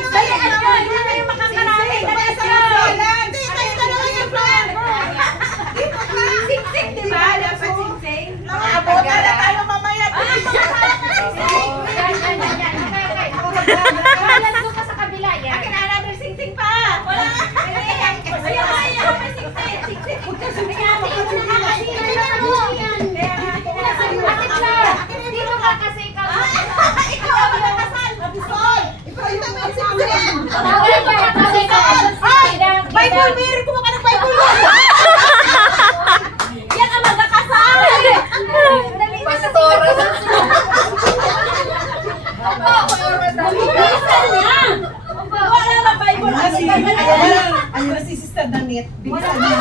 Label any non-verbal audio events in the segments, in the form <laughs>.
استني يا Bilisan niya! Wala na Bible at si na si Sister Danit. Bilisan niya.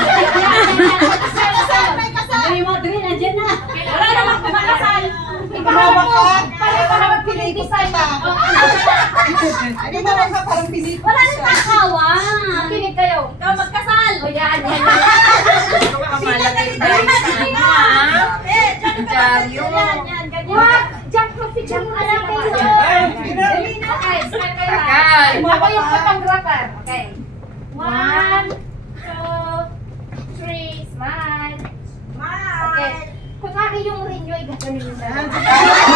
Kasal, may kasal. Ay, na. Wala na magkumakasal. Ipahawa ka. Parang parang? Hindi mo lang Wala na takawa. Makinig kayo. Ikaw magkasal. O yan, yan. Malaki tayo sa ano, ha? Eh, dyan ka. Dyan, yun. Dyan, start kayo. Takal. Ako yung photographer. Okay. One, two, three, smile. Okay. Kung ako yung ring nyo, igaganin nyo na. <laughs>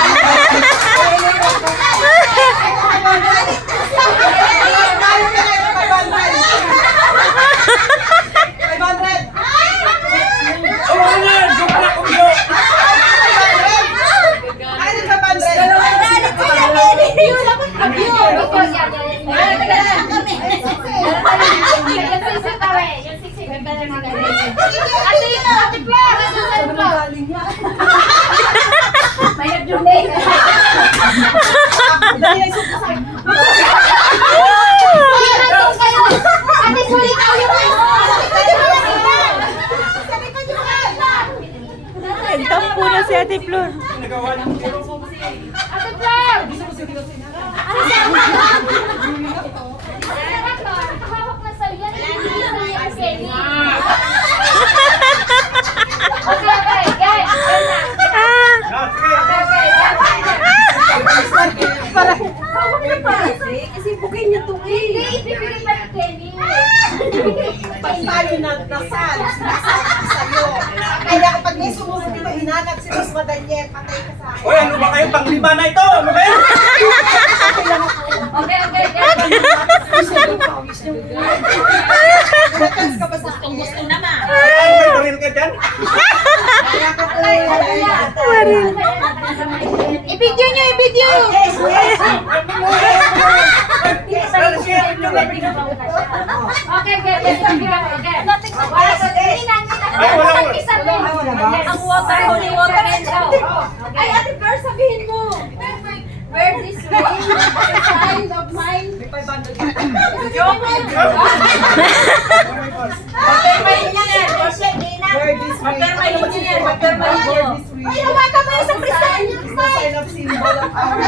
Ate Flor. Ate Flor! Ano sa Hawak na sa'yo yan. Hindi Okay, okay, guys. Ah! Okay, okay. Hawak na pa. Kasi bukay niya to Hindi, eh. ibibigay pa ni Kenny. Pag tayo na nasal, nasal sa'yo. Kaya kapag may sumunod hinanap si Mas Madalier, patay ka sa akin. Hoy, ano ba kayo? Panglima na ito! Ano ba yan? Okay, okay. Natas ka ba sa akin? Gusto naman. Ano may baril ka dyan? Kaya ka po I-video nyo, i-video! Okay, okay, okay. Okay. Wala sa Hindi na, hindi na. Ay, wala, wala. Isa to. Ang water, holy water and go. Ay, Ate Flor, sabihin mo. Wear this ring, a sign of mine. Joke. Mapirmahin niya yan. Wear this ring. Mapirmahin niya yan. This ring. Ay, mo yung sa. It's the sign of symbol of our.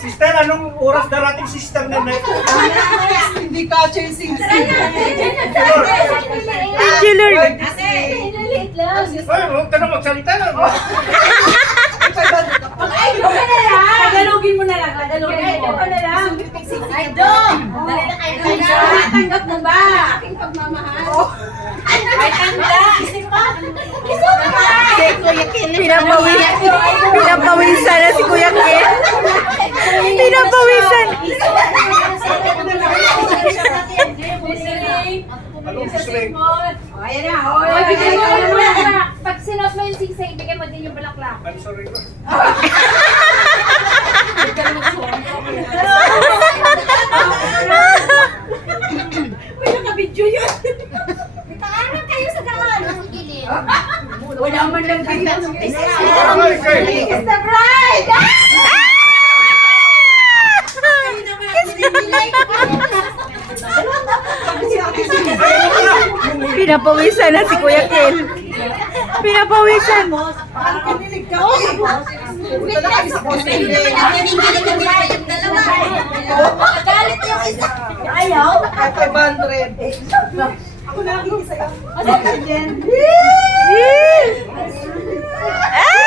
Sister, anong oras darating sister na ito? Hindi ka siya yung Lang. Hoy, huwag ka na magsalita na. Ay, ito ka na lang. Tagalogin mo na lang. Tagalogin mo. Ito ka na lang. Ay, dong. Dali na kayo. Natanggap mo ba? Aking pagmamahal. Ay, tanggap. Isip pa. Isip pa. Pinapawis, pinapawisan na si Kuya Ken. Pinapawisan. Anong gusto rin? Ayan na. Oy, bigyan mo yung bulaklak. Pag singsay, bigyan mo din yung bulaklak. I'm sorry ko. Uy, nakabidyo yun. Taangan kayo sa kawan. Wala man lang bigyan. Ay, kay. It's the bride! Pinapawisan na si Kuya Ken. Pinapawisan. Ang kinilig ka eh. Punta na kami sa Australia. Galit yung isa. Ayaw. 500. Ako na lang isa yun. Ano ka dyan? Ah!